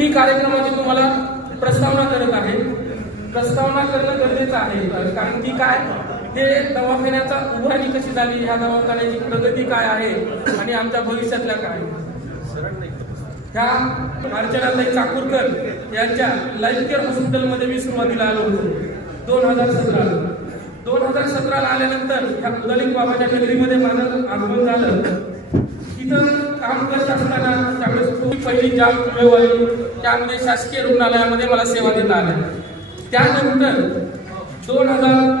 मी कार्यक्रमाची तुम्हाला प्रस्तावना करत आहे. प्रस्तावना करणं गरजेचं आहे. कारण की काय? हे दवाखान्याचा उभारणी कशी झाली ह्या दवाखान्याची प्रगती काय आहे आणि आमच्या भविष्यातल्या काय ह्या अर्चनाताई चाकूरकर यांच्या लाईफ केअर हॉस्पिटलमध्ये मी सुरुवातीला आलो होतो. दोन हजार सतराला दोन हजार सतराला आल्यानंतर ह्या उदलिक बाबाच्या नगरीमध्ये माझं आगमन झालं. तिथं काम करत असताना त्यावेळेस खूप पहिली जॉब मिळवली. त्यामध्ये शासकीय रुग्णालयामध्ये मला सेवा देता आल्या. त्यानंतर दोन हजार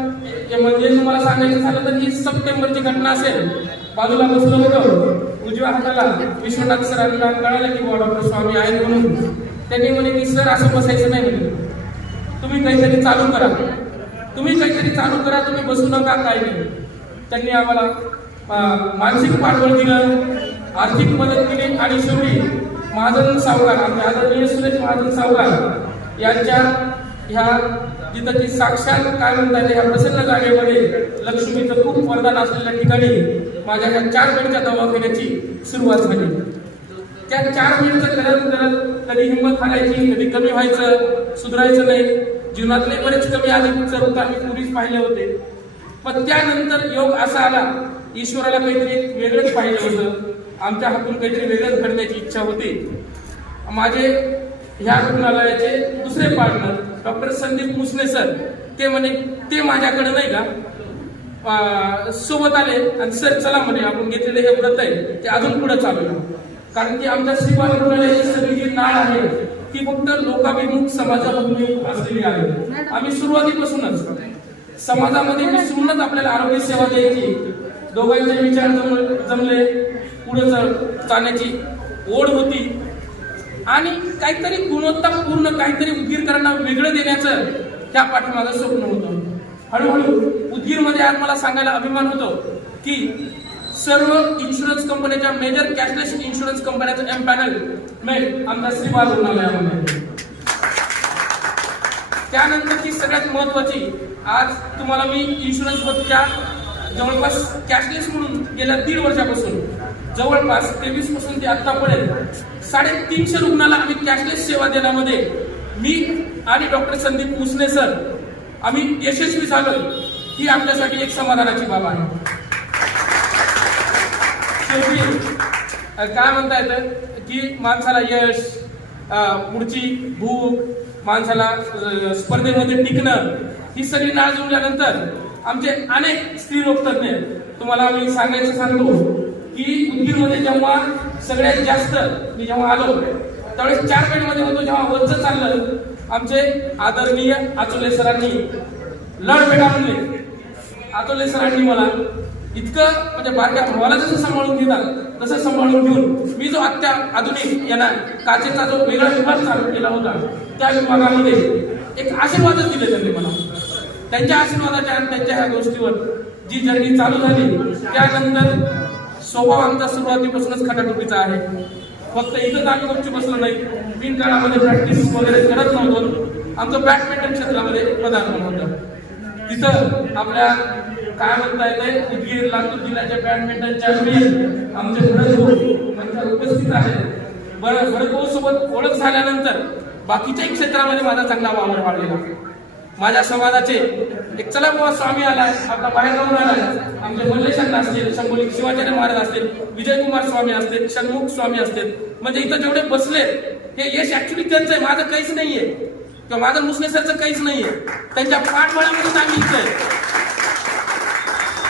म्हणजे तुम्हाला सांगायचं झालं तर ही सप्टेंबरची घटना असेल. बाजूला बसलो होतो. उजव्या हाताला विश्वनाथ सरांना कळालं की बुवा डॉक्टर स्वामी आहेत म्हणून. त्यांनी म्हणे की सर असं बसायचं नाही म्हणे. तुम्ही काहीतरी चालू करा. तुम्ही काहीतरी चालू करा तुम्ही बसू नका काय नाही. त्यांनी आम्हाला मानसिक पाठबळ दिलं. आर्थिक मदत केली आणि शेवटी महाजन सावकार आमचे आदरणीय सुरेश महाजन सावकार यांच्या ह्या जिथं की साक्षात काय म्हणतात ह्या प्रसन्न जागेमध्ये लक्ष्मीचं खूप वरदान असलेल्या ठिकाणी माझ्या ह्या चार बेडच्या दवाखान्याची सुरुवात झाली. त्या चार मिनिटचं करत करत कधी हिंमत हारायची कधी कमी व्हायचं सुधारायचं नाही. जीवनातले बरेच कमी आले चढ उतार मी पूर्वीच पाहिले होते. पण त्यानंतर योग असा आला ईश्वराला काहीतरी वेगळंच पाहिलं होतं. आमच्या हातून काहीतरी वेगळंच घडण्याची इच्छा होती. माझे ह्या रुग्णालयाचे दुसरे partner doctor Sandeep Musne sir ते म्हणे ते माझ्याकडे नाही का? सोबत आले आणि सर चला म्हणे आपण घेतलेले हे व्रत आहे ते अजून पुढे चालू कारण की आमच्या श्रीपाल रुग्णालयाची सगळी जी नाळ आहे ती फक्त लोकाभिमुख समाजाभिमुख असलेली आहे. आम्ही सुरुवातीपासूनच समाजामध्ये मिसळूनच आपल्याला आरोग्य सेवा द्यायची. दोघांचे विचार जम- जमले. पुढे च- जाण्याची ओढ होती आणि काहीतरी गुणवत्तापूर्ण काहीतरी उदगीरकरांना वेगळं देण्याचं त्या पाठीमागं स्वप्न होतं. हळूहळू उदगीरमध्ये आज मला सांगायला अभिमान होतो की सर्व इन्शुरन्स कंपन्याच्या मेजर कॅशलेस इन्शुरन्स कंपन्याचं एम पॅनल मेल आमच्या श्रीबाल रुग्णालयामध्ये. त्यानंतरची सगळ्यात महत्वाची आज तुम्हाला मी इन्शुरन्स बद्दलच्या जवळपास कॅशलेस म्हणून गेल्या दीड वर्षापासून जवळपास तेवीसपासून ते आतापर्यंत साडेतीनशे रुग्णाला आम्ही कॅशलेस सेवा देण्यामध्ये मी आणि डॉक्टर संदीप उसने सर आम्ही यशस्वी झालो ही आमच्यासाठी एक समाधानाची बाब आहे. शेवटी काय म्हणता येतं? की माणसाला यश पुढची भूक माणसाला स्पर्धेमध्ये टिकणं ही सगळी नाळ जुळल्यानंतर आमचे अनेक स्त्री रोग तज्ञ तुम्हाला आम्ही सांगायचं सांगतो. की उदगीरमध्ये जेव्हा सगळ्यात जास्त मी जेव्हा आलो त्यावेळेस चार बेडमध्ये होतो जेव्हा वरचं चाललं आमचे आदरणीय आचोले सरांनी लढ बेटा म्हणले. आतोले सरांनी मला इतकं म्हणजे बारक्या भावाला जसं सांभाळून घेतात तसं सांभाळून घेऊन मी जो आत्या आधुनिक यांना काचेचा जो वेगळा विभाग चालू केला होता त्या विभागामध्ये एक आशीर्वादच दिले त्यांनी मला. त्यांच्या आशीर्वादाच्या आणि त्यांच्या ह्या गोष्टीवर जी जर्नी चालू झाली त्यानंतर स्वभाव आमचा सुरुवातीपासूनच खटाटोपीचा आहे. फक्त इथंच आम्ही गपची बसलो नाही. बिनकाळामध्ये प्रॅक्टिस वगैरे करत नव्हतो. आमचं बॅडमिंटन क्षेत्रामध्ये पदार्पण होतं. तिथं आपल्या काय म्हणता येते उदगीर लातूर जिल्ह्याच्या बॅडमिंटन चॅम्पियन आमचे भरत भाऊ उपस्थित आहेत. बरं भरत भाऊ सोबत ओळख झाल्यानंतर बाकीच्याही क्षेत्रामध्ये माझा चांगला वावर वाढलेला. माझ्या समाजाचे एक चला बाबा स्वामी आलाय. आपला बाहेर जाऊन आलाय. आमचे मल्लेशन असतील शंभोली शिवाचार्य महाराज असतील विजयकुमार स्वामी असतील षण्मुख स्वामी असतील. म्हणजे इथं जेवढे बसले हे यश ऍक्च्युली त्यांचं आहे. माझं काहीच नाहीये. किंवा माझं मुसनेसरचं काहीच नाहीये. त्यांच्या पाठबळामध्येच आम्ही इथं आहे.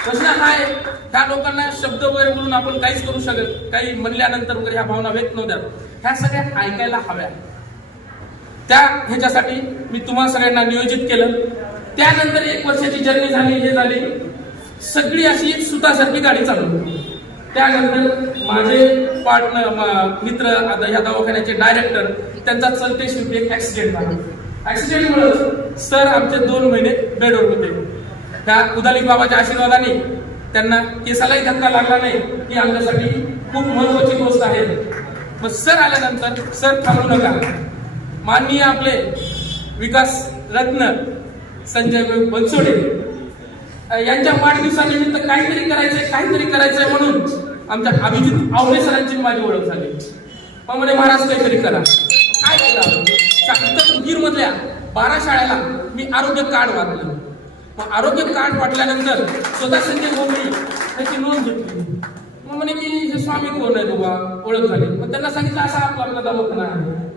प्रश्न हा आहे त्या लोकांना शब्द वगैरे म्हणून आपण काहीच करू शकत काही म्हणल्यानंतर वगैरे ह्या भावना व्यक्त नव्हत्या ह्या सगळ्या ऐकायला हव्या. त्या ह्याच्यासाठी मी तुम्हाला सगळ्यांना नियोजित केलं. त्यानंतर एक वर्षाची जर्नी झाली हे झाली. सगळी अशी सुतासारखी गाडी चालवली. त्यानंतर माझे पार्टनर मित्र आता ह्या दवाखान्याचे डायरेक्टर त्यांचा चलते शेवटी एक ऍक्सिडेंट झाला. ऍक्सिडेंटमुळे सर आमचे दोन महिने बेडवर होते. त्या उदालिक बाबाच्या आशीर्वादाने त्यांना केसालाही धक्का लागला नाही ही आमच्यासाठी खूप महत्वाची गोष्ट आहे. मग सर आल्यानंतर सर थांबू नका. माननीय आपले विकास रत्न संजय बनसोडे. यांच्या वाढदिवसानिमित्त काहीतरी करायचंय काहीतरी करायचंय म्हणून आमच्या अभिजित आवळे सरांची माझी ओळख झाली. मग म्हणे महाराज काहीतरी करा. काय केलं? आपण? मधल्या बारा शाळेला मी आरोग्य कार्ड वाटलं. मग आरोग्य कार्ड वाटल्यानंतर स्वतः संजय भोगरी त्याची नोंद घेतली. मग म्हणे की हे स्वामी कोण आहे बाबा ओळख झाली. मग त्यांना सांगितलं असा आपला आपला दवाखाना आहे.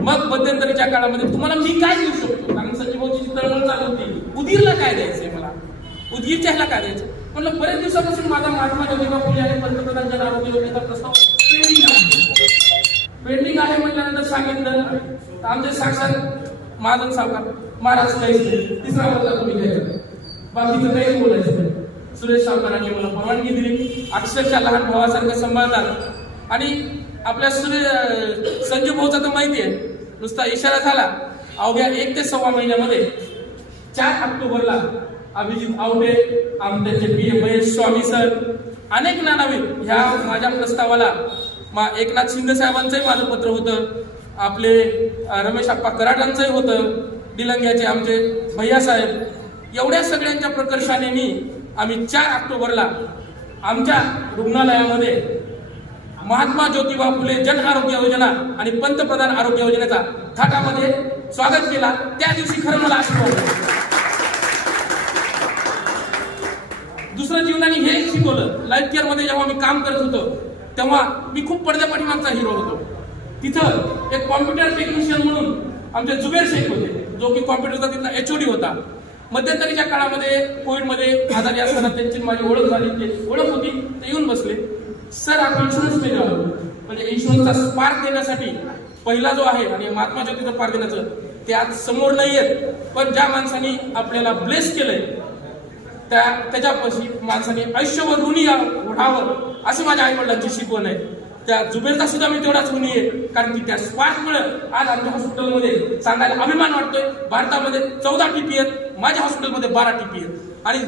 मग मध्यंतरीच्या काळामध्ये तुम्हाला मी काय देऊ शकतो? कारण संजय होती. उदीरला काय द्यायचंय मला? उदगीरच्या ह्याला काय द्यायचं? म्हणलं बरेच दिवसापासून माझा महात्मा ज्योतिबा फुले आणि पंतप्रधान जन आरोग्य योजनेचा प्रस्ताव पेंडिंग आहे. पेंडिंग आहे म्हटल्यानंतर सांगितलं. आमचे साक्षात महाजन सावकार महाराज नाही तिसरा मधला तुम्ही घ्यायचा बाकीचं काहीच बोलायचं नाही. सुरेश सावकारांनी मला परवानगी दिली. अक्षरशः लहान भावासारखं सांभाळतात. आणि आपल्या सुरे संजू भाऊचा तर माहिती आहे. नुसता इशारा झाला. अवघ्या एक ते सव्वा महिन्यामध्ये चार ऑक्टोबरला Abhijit Awade आमच्याचे P M Mahesh Swami sir अनेक नानावीर ह्या माझ्या प्रस्तावाला मा एकनाथ शिंदे साहेबांचंही माझं पत्र होतं आपले रमेश आप्पा कराटांचंही होतं डिलंग्याचे आमचे भैया साहेब एवढ्या सगळ्यांच्या प्रकर्षाने मी आम्ही चार ऑक्टोबरला आमच्या रुग्णालयामध्ये महात्मा ज्योतिबा फुले जन आरोग्य योजना आणि पंतप्रधान आरोग्य योजनेचा थाटामध्ये स्वागत केला. त्या दिवशी खरं मला आशीर्वाद दुसरं जीवनाने हे शिकवलं. लाईफ केअरमध्ये जेव्हा मी काम करत होतो तेव्हा मी खूप पडद्यापाठीमागचा हिरो होतो. तिथं एक कॉम्प्युटर टेक्निशियन म्हणून आमचे जुबेर शेख होते जो की कॉम्प्युटरचा तिथला एचओडी होता. मध्यंतरीच्या काळामध्ये कोविडमध्ये आजारी असताना त्यांची माझी ओळख झाली ते ओळख होती ते येऊन बसले. सर आपण इन्शुरन्स नाही द्यावं म्हणजे इन्शुरन्सचा स्पार्क देण्यासाठी पहिला जो आहे आणि महात्मा ज्योतीचा पार देण्याचं ते आज समोर नाही येत पण ज्या माणसांनी आपल्याला ब्लेस केलंय त्या त्याच्यापाशी माणसाने आयुष्यभर ऋणी राहावं अशी माझ्या आई वडिलांची शिकवण आहे. त्या जुबेरचा सुद्धा मी तेवढाच ऋणी आहे. कारण की त्या स्पार्कमुळे आज आमच्या हॉस्पिटलमध्ये सांगायला अभिमान वाटतोय. भारतामध्ये चौदा टीपी आहेत माझ्या हॉस्पिटलमध्ये बारा टीपी आहेत. आणि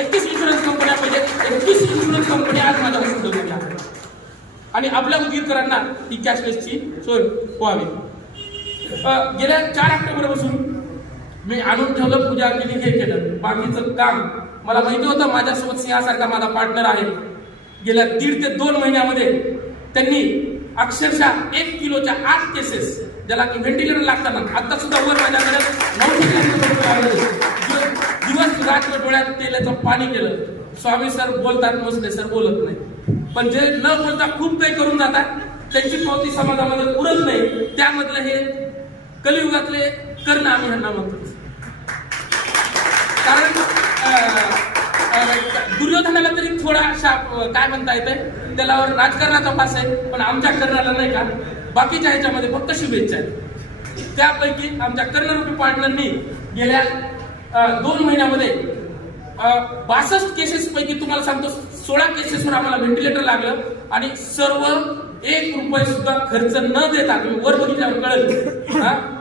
एकतीस इन्शुरन्स कंपन्या पाहिजे एकतीस इन्शुरन्स कंपन्या आज माझ्या हॉस्पिटलमध्ये आहेत. आणि आपल्या उदगीरकरांना ही कॅशलेसची सोय व्हावी. गेल्या चार ऑक्टोबरपासून मी आणून ठेवलं पूजा केली हे केलं. बाकीचं काम मला माहिती होतं माझ्यासोबत सिंहासारखा माझा पार्टनर आहे. गेल्या दीड ते दोन महिन्यामध्ये त्यांनी अक्षरशः एक किलोच्या आठ केसेस ज्याला की व्हेंटिलेटर लागताना आता सुद्धा वर माझ्याकडे नऊशे दिवस- दिवस रात्र डोळ्यात तेलाचं पाणी केलं स्वामी सर बोलतात मसले सर बोलत नाही. पण जे न बोलता खूप काही करून जातात त्यांची पावती समाजामध्ये उरत नाही. त्यामधलं हे कलियुगातले कर्ण आम्ही ह्यांना म्हणतो. कारण दुर्योधनाला तरी थोडा शाप काय म्हणता येते त्याला राजकारणाचा फास आहे पण आमच्या कर्णाला नाही का बाकीच्या ह्याच्यामध्ये फक्त शुभेच्छा आहेत. त्यापैकी आमच्या कर्णरूपी पार्टनरनी गेल्या दोन महिन्यामध्ये बासष्ट केसेस पैकी तुम्हाला सांगतो सोळा केसेसवर आम्हाला व्हेंटिलेटर लागलं आणि सर्व एक रुपये सुद्धा खर्च न देता तुम्ही वर बघितल्यावर कळेल.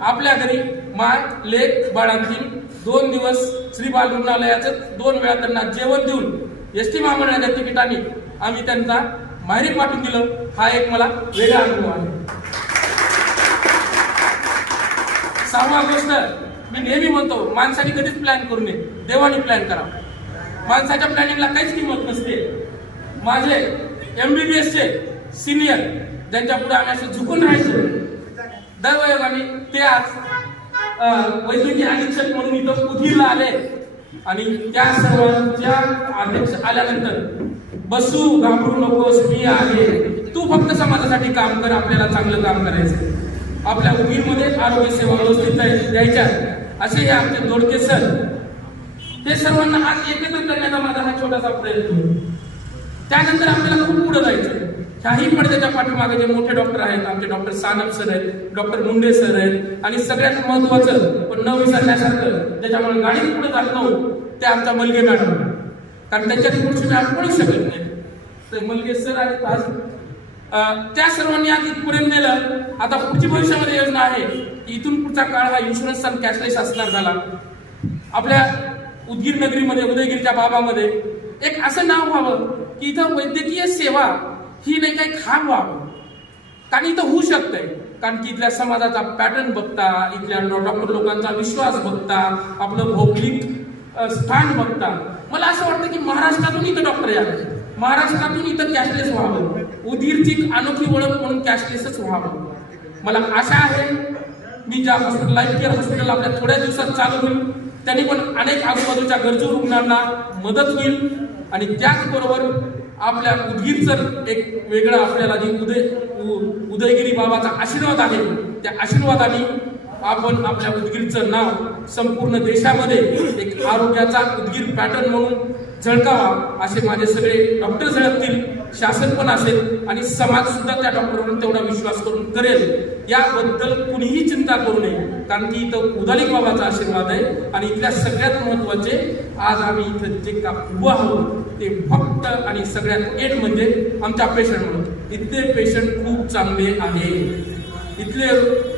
आपल्या घरी माय लेख बाळांतील दोन दिवस श्री बाल रुग्णालयाचं दोन वेळा त्यांना जेवण देऊन एस टी महामंडळाच्या तिकिटाने आम्ही त्यांना माहेरी पाठवून दिलं. हा एक मला वेगळा अनुभव आहे. सहावा गोष्ट मी नेहमी म्हणतो माणसाने कधीच प्लॅन करू नये. देवाने प्लॅन करा. माणसाच्या प्लॅनिंगला काहीच किंमत नसते. माझे एमबीबीएस चे सिनियर ज्यांच्या पुढे आम्ही असं झुकून राहायचो दैवयोगाने ते आज वैद्यकीय अधीक्षक म्हणून इथं उदगीरला आले आणि त्या सर्वांच्या अध्यक्ष आल्यानंतर बसू घाबरू नकोस मी आहे. तू फक्त समाजासाठी काम कर आपल्याला चांगलं काम करायचं आपल्या उदगीरमध्ये आरोग्य सेवा व्यवस्थित द्यायच्या असे हे आमचे दोडके सर. हे सर्वांना आज एकत्र करण्याचा माझा हा छोटासा प्रयत्न. त्यानंतर आपल्याला खूप त्याही पडद्याच्या पाठीमागे जे मोठे डॉक्टर आहेत आमचे डॉक्टर सानप सर आहेत डॉक्टर मुंडे सर आहेत आणि सगळ्यात महत्वाचं पण न विसरण्यासारखं ज्याच्यामुळे गाडी पुढे जात नव्हतं ते आमचा मलगे मॅडम कारण त्यांच्या पुढची मी आपण शकत नाही. तर मलगे सर आहेत आज. त्या सर्वांनी आधी पुढे नेलं. आता पुढची भविष्यामध्ये योजना आहे की इथून पुढचा काळ हा इन्शुरन्स आणि कॅशलेस असणार झाला. आपल्या उदगीर नगरीमध्ये उदयगिरीच्या बाबामध्ये एक असं नाव व्हावं की इथं वैद्यकीय सेवा ही नाही काही खाम व्हावं कारण इथं होऊ शकतंय. कारण की इथल्या समाजाचा पॅटर्न बघता इथल्या डॉक्टर लोकांचा विश्वास बघता आपलं भौगोलिक स्थान बघता. मला असं वाटतं की महाराष्ट्रातून इथं डॉक्टर यावे महाराष्ट्रातून इथं कॅशलेस व्हावं. उदीरची अनोखी ओळख म्हणून कॅशलेसच व्हावं. मला आशा आहे मी ज्या हॉस्पिटल लाईफ केअर हॉस्पिटल आपल्या थोड्या दिवसात चालू होईल त्यांनी पण अनेक आजूबाजूच्या गरजू रुग्णांना मदत होईल. आणि त्याचबरोबर आपल्या उदगीरचं एक वेगळं आपल्याला जी उदय उ- उदयगिरी बाबाचा आशीर्वाद आहे त्या आशीर्वादाने आपण आपल्या उदगीरचं नाव संपूर्ण देशामध्ये एक आरोग्याचा उदगीर पॅटर्न म्हणून झळकावा असे माझे सगळे डॉक्टर झळकतील शासन पण असेल आणि समाज सुद्धा त्या डॉक्टरवर तेवढा विश्वास करून करेल याबद्दल कुणीही चिंता करू नये. कारण की इथं उदालिक बाबाचा आशीर्वाद आहे आणि इथल्या सगळ्यात महत्त्वाचे आज आम्ही इथं जे का उभं आहोत ते फक्त आणि सगळ्यात एड म्हणजे आमच्या पेशंट म्हणून. इथले पेशंट खूप चांगले आहे. इथले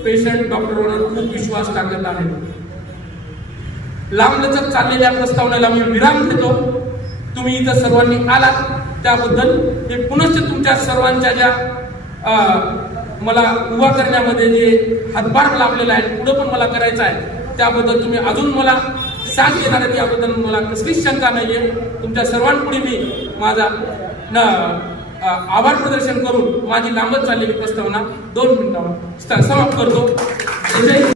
पेशंट डॉक्टरवर खूप विश्वास टाकत आहेत. लांबलचक चाललेल्या प्रस्तावनेला मी विराम देतो. तुम्ही इथं सर्वांनी आलात. त्याबद्दल हे पुनश्च तुमच्या सर्वांच्या ज्या मला उभा करण्यामध्ये जे हातभार लाभलेला आहे पुढं पण मला करायचं आहे त्याबद्दल तुम्ही अजून मला साथ देणार आहे याबद्दल मला कसलीच शंका नाही आहे तुमच्या सर्वांपुढे मी माझा न आभार प्रदर्शन करून माझी लांबच चाललेली प्रस्तावना दोन मिनिटावर समाप्त करतो.